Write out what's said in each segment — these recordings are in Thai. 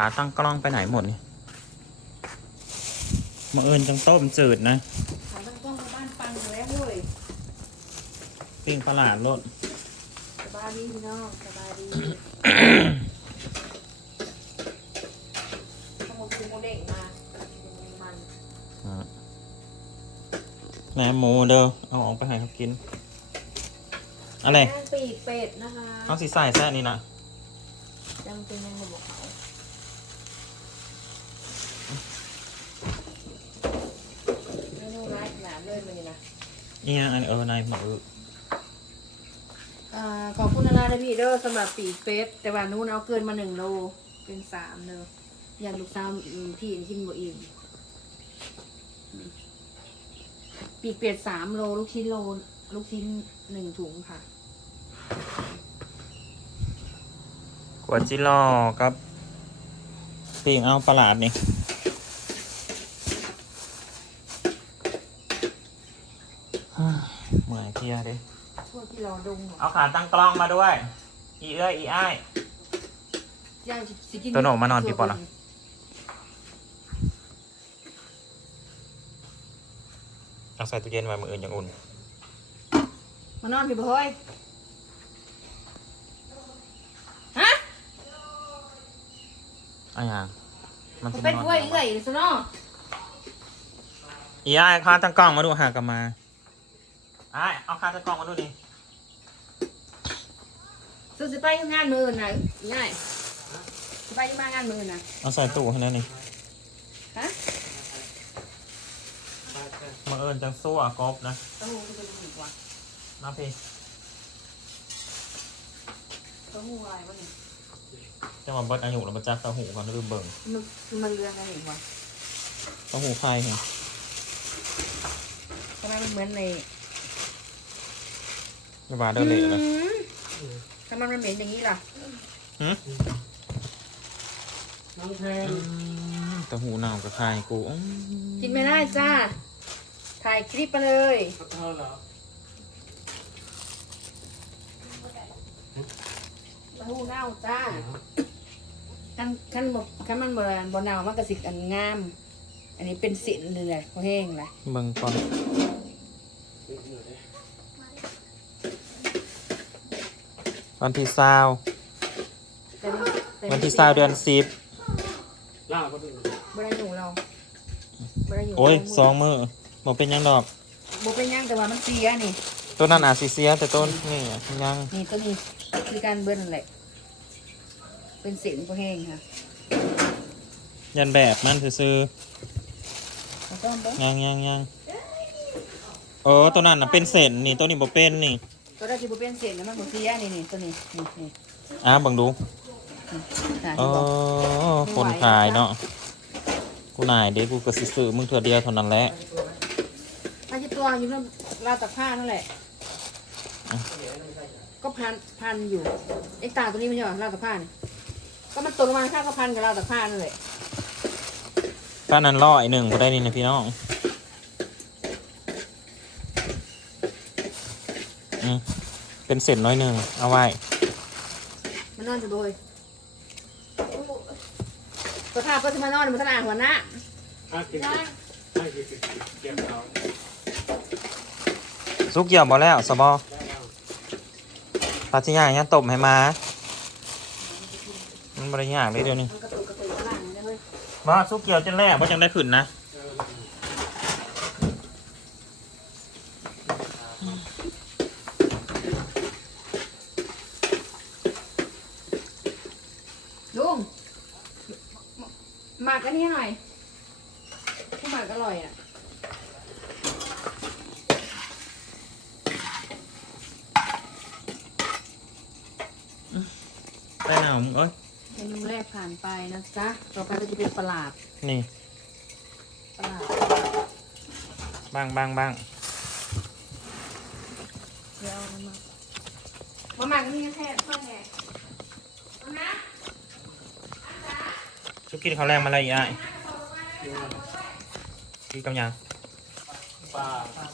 ขาตั้งกล้องไปไหนหมดนี่มาเอิญจังต้มจืดนะถามตั้งกล้องมาบ้านปังแล้วเว้ยปิ้งประหลาดรสสบายดีพี่น้องสบายดีต้องมาคุมโมเด็กมามันแหนมหมูเด้อเอาออกไปให้เขากิน อะไรแป้งปีกเป็ดนะคะเอาสีใส่แซ่นี่นะจังเป็นยังไงบอกเขาเมนูร้ายขนาด เลยมันนี่นะนี่นะอันเออนายหมาอึอ่าขอบคุณนาราดพี่เด้อสำหรับปีกเป็ดแต่ว่านู้นเอาเกินมาหนึ่งโลเป็นสามเด้ออย่างลูกสาวอืมพี่กินบ่อิ่มปีกเป็ดสามโลลูกชิ้นโลลูกชิ้นหนึ่งถุงค่ะ กวดจิรอกับปิ้งเอาประหลาดนี่ฮ่า เมื่อยเพลียเด้ช่วงที่เราดงเหรอเอาขาตั้งกล้องมาด้วย อีเอ้ยอีอ้ายย่างสิกินตัวหนูมานอนพี่ปอล่ะเอาใส่ตู้เย็นไว้มืออื่นอย่างอุ่น มานอนพี่บ่เฮ้ยฮะอะอย่างมันจะเป็นนอนกล้วยเอื่อยซะเนาะ อีอ้ายขาตั้งกล้องมาดูหากลับมา อ้เอาขาตั้งกล้องมาดูดิซื้อสิไปงานมือน่ะง่ายสิไปมางานมือน่ะเอาใส่ตู้ให้แล้วนี่ฮะมืออื่นจังสู้อะกบนะเต้าหู้จะเป็นอีกว่ะมาพี่เต้าหู้อะไรวะนี่จะมาเบิดอายุแล้วมาจักเต้าหูก่อนลืมเบิ่งมันมันเรืองอะไรอีกวะเต้าหูไข่เห็นทำไมมันเหมือนใน อย่าบาเดินเละเลยอืมทำไมมันเหม็นอย่างนี้ล่ะหืมน้องแพงเต้าหูเน่ากับไข่กูอื้อกินไม่ได้จ้า ถ่ายคลิปไปเลยเท่าเหรอเต้าหู้เน่าจ้าขั้นขั้นบขั้นมันโบราณโบเน่ามันกระสิกอันงาม อันนี้เป็นสินเลยแหละพอแห้งเลยเบิ่งก่อนวันที่เศร้า แต่มันแต่มัวันที่เศร้าเดือนสิบล่าก็ถึงบได้อยู่เราบได้อยู่โอ้ยสองมือบอกเป็นหยังดอกบ่เป็นหยังแต่ว่ามันเสียนี่ต้นนั้นอาจสิเสียแต่ต้นนี่ยังนี่ตัวนี้คือการเบิ้ลนั่นแหละ เป็นสินพอแห้งค่ะยันแบบมันซื้อแล้วก็เบิ้ลๆยังยังยังเออตัวนั้นน่ะเป็นเศษนี่ตัวนี้บ่เป็นนี่ ตัวได้ที่บ่เป็นสินแล้วมันบ่เสียนี่นี่ตัวนี้นี่นี่อะเบังดูค่ะเอที่บอกอคนขายเนาะกูนายเด็กกูก็สิซื้อมึงเถื่อเดียวเท่านั้นแหละถ้าที่ตัวอยู่นั่นราวตากผ้านั่นแหละ ก็พันพันอยู่ไอ้ตาตัวนี้ไม่ใช่เหรอราวตากผ้านี่ก็มันตกลงมาข้างก็พันกับราวตากผ้านั่นแหละป้านั้นร้อยหนึ่งก็ได้นี่นะพี่น้อง อืมเป็นเศษน้อยหนึ่งเอาไว้มันนอนจะโดยตัวข้าก็จะมานอนมันทนาหัวหน้าถ้ากินถ้ากินเก็บเขาซุกเกี่ยวบ่แล้วสบอได้แล้วปลาจิย่างยังตบให้มา มันบริยากเลยเดี๋ยวนี้มันกระตุกกระตุกกระล่างเลยเว้ยบ่ซุกเกี่ยวจนแรกบ่จังได้ขึ้นนะ เออ ลุงหมักอันนี้หน่อยผู้หมักอ ร่อยอะไปหนาวมึงเอ้ยเมนูแรกผ่านไปนะจ๊ะ ต่อไปก็จะเป็นปลาดนี่ปลาดบ้างบ้างบ้างเดี๋ยวเอามามาหมักอันนี้กันแทนพ่อแทนเอานะซุกกินข้าวแรงมาอะไรอีกอะ กินอะไรกินกำยังปลาปลา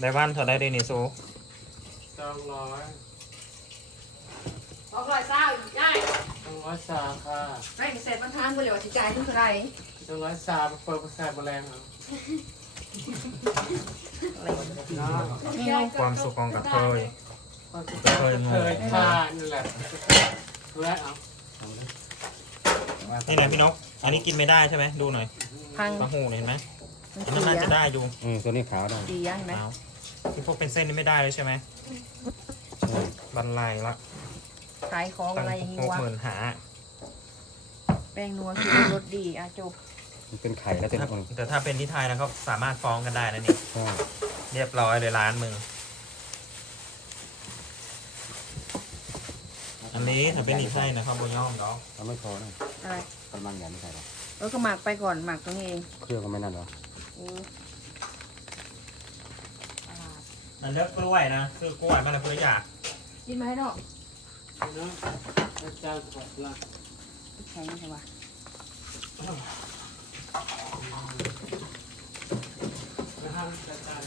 ได้บ้านเธอได้ดีนี่ซูสองร้อยสองร้อยเศร้าอีกได้สองร้อยสามค่ะไม่เสร็จมันทางไปเลยว่าสิจ่ายเท่าไหร่สองร้อยสามเปิดประสาทแมลงเหรอนี่ไงความสุขของกระเทยเคยเคยทานนั่นแหละ และเอานี่นะพี่นก อันนี้กินไม่ได้ใช่ไหมดูหน่อยพังปลาหูเนี่ยเห็นไหมมันอันนั้นน่าเสียจะได้อยู่อืมตัวนี้ขาวได้เสียเห็นไหมเอาที่พวกเป็นเส้นนี่ไม่ได้เลยใช่ไหมใช่บันไลละขายของตั้อะงไรอย่างงี้หกวะหมื่นหาแป้งนัวคือรสดีอะจบมันเป็นไข่แล้วเต็มคนแต่ถ้าเป็นที่ไทยนะเขาสามารถฟ้องกันได้นะนี่ใช่เรียบร้อยเลยร้านมึง อันนี้ถ้าเป็นที่ไทยนะครับบย่อมเนาะเราไม่พอนะอะไรกำลังใหญ่ไม่ใส่หรอกเออก็หมักไปก่อนหมักตรงนี้เองเครื่องก็ไม่นั่นหรอเออมันเลือกกล้วยนะคือกล้วยมาแล้วเพื่ออยากกินมาให้เนาะเนาะอาจารย์บอกละแข็งใช่ปะนะครับอาจารย์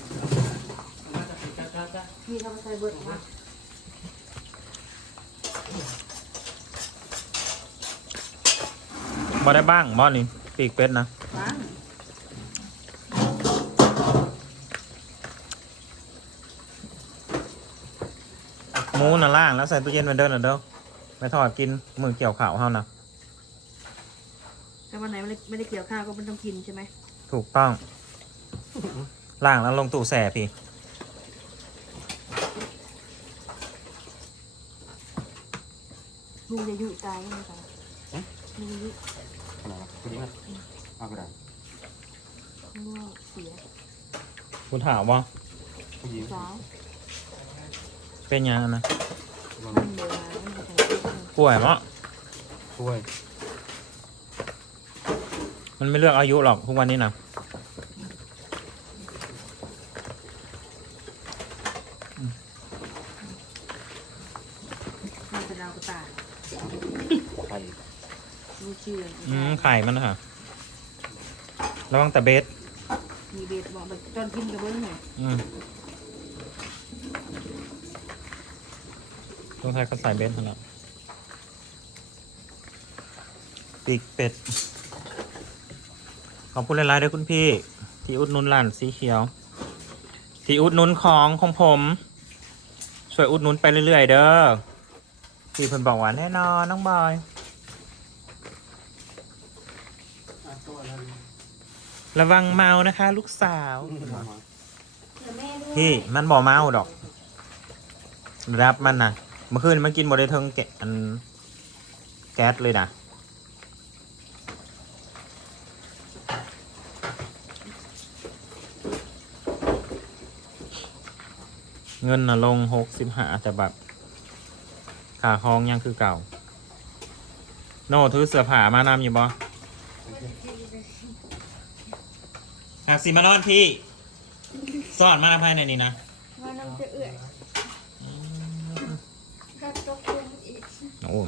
มาจากที่จ้าจ้า พี่เขามาใส่เบิร์ดมา บ่ได้บ้างบ่นี่ปีกเป็ดนะฟังหมูน่ะล่างแล้วใส่ตู้เย็นไว้เด้อน่ะเด้อไม่ทอดกินมือเกี่ยวข่าวเฮานะแต่วันไหนไม่ได้ไม่ได้เกี่ยวข้าวก็ไม่ต้องกินใช่ไหมถูกต้องล่างแล้วลงตู้แส่พี่ลุงจะอยู่ตายไหมคะลุงจะอยู่ ขนาดนั้นตัวนี้นะเอากระดาษลุงเสียคุณถามว่าผู้หญิงสาวเป็นยังนะมันมันเดินมาไม่มีใครช่วยป่วยมั้งช่วยมันไม่เลือกอายุหรอกทุกวันนี้นะมันเป็นดาวกระต่ายไข่ลู กชื่ออืมไข่มันนะค่ะระวังแต่เบสมีเบสบอกแบบจนกินกับเบิ้ลหน่อยอืมต้องใช้เขาใส่เบสขนาดปีกเป็ด ขอบคุณหลายๆด้วยคุณพี่ ที่อุดหนุนร้านสีเขียว ที่อุดหนุนของของผม ช่วยอุดหนุนไปเรื่อยๆเด้อพี่เพิ่นบอกว่าแน่นอนน้องบอย อะตัวนั้น ระวังเมานะคะ ลูกสาวเดี๋ยวแม่ด้วยพี่มันบ่เมาดอก รับมันนะเมื่อคืนมันกินบ่ได้เทิงแกะอันแก๊สเลยนะเงินน่ะลงหกสิบหาแต่แบบขาคองยังคือเก่า โน่ถือเสื้อผ้ามานำอยู่บ่ หากสิมานอนพี่สอนมานำภายในนี้นะว่าน้ำจะเอื่อยถ้าตกลงอีกโอ้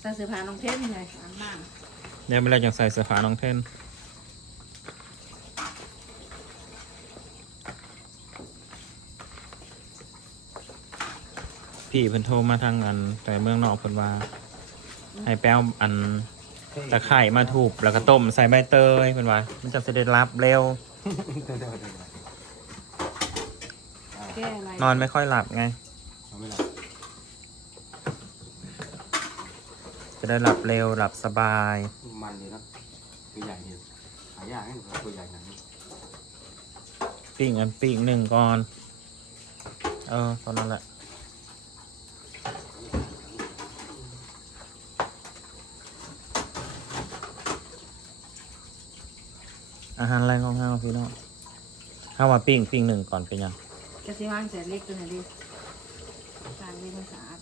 ใส่เสื้อผ้าน้องเทสยังไงอันบ้างเดี๋ยวเวลาจะใส่เสื้อผ้าน้องเทนพี่เพิ่นโทรมาทางอันแต่เมืองนอกเพิ่นว่า ให้แป้วอัน ตะไคร่มาถูบแล้วก็ต้มใส่ใบเตยเพิ่นว่ามันจะเสด็จรับเร็วเดี๋ยวเดี๋ยวเดี๋ยวแก้อะไรนอนไม่ค่อยหลับไงเอาไม่หลับจะได้หลับเร็วหลับสบาย มันดีนะตัวใหญ่ดีหายากนะตัวใหญ่หนังปิ้งอันปิ้งหนึ่งก่อน เออตอนนั้นแหละ อาหารอะไรของเฮาพี่น้องข้าวว่าปิ้งปิ้งหนึ่งก่อนเป็นยังกระซิว่างเสร็จเล็กตัวไหนดิจานเล็กมันสะอาด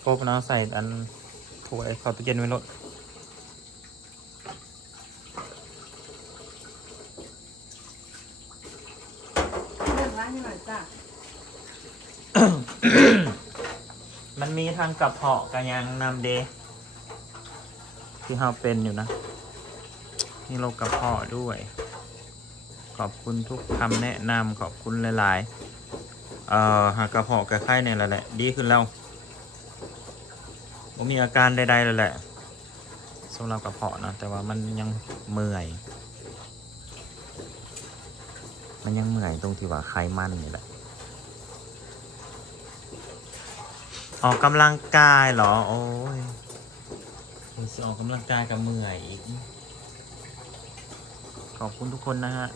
โป๊บเนาะใส่อันถ้วยเข้าตู้เย็นไว้รถ เรื่องร้านให้หน่อยจ้า มันมีทางกระเพาะกันยังนำเดที่เราเป็นอยู่นะ นี่โรคกระเพาะด้วย ขอบคุณทุกคำแนะนำขอบคุณหลาย ๆ เอ่อหากกระเพาะกับไข้เนี่ยแหละแหละ ดีขึ้นแล้วผมมีอาการใดๆเลยแหละสำหรับกระเพาะนะแต่ว่ามันยังเมื่อย มันยังเมื่อยตรงที่ว่าไขมันนี่แหละ ออกกำลังกายเหรอ โอ้ยมันสิออกกำลังกายกับเมื่อยอีก ขอบคุณทุกคนนะฮะ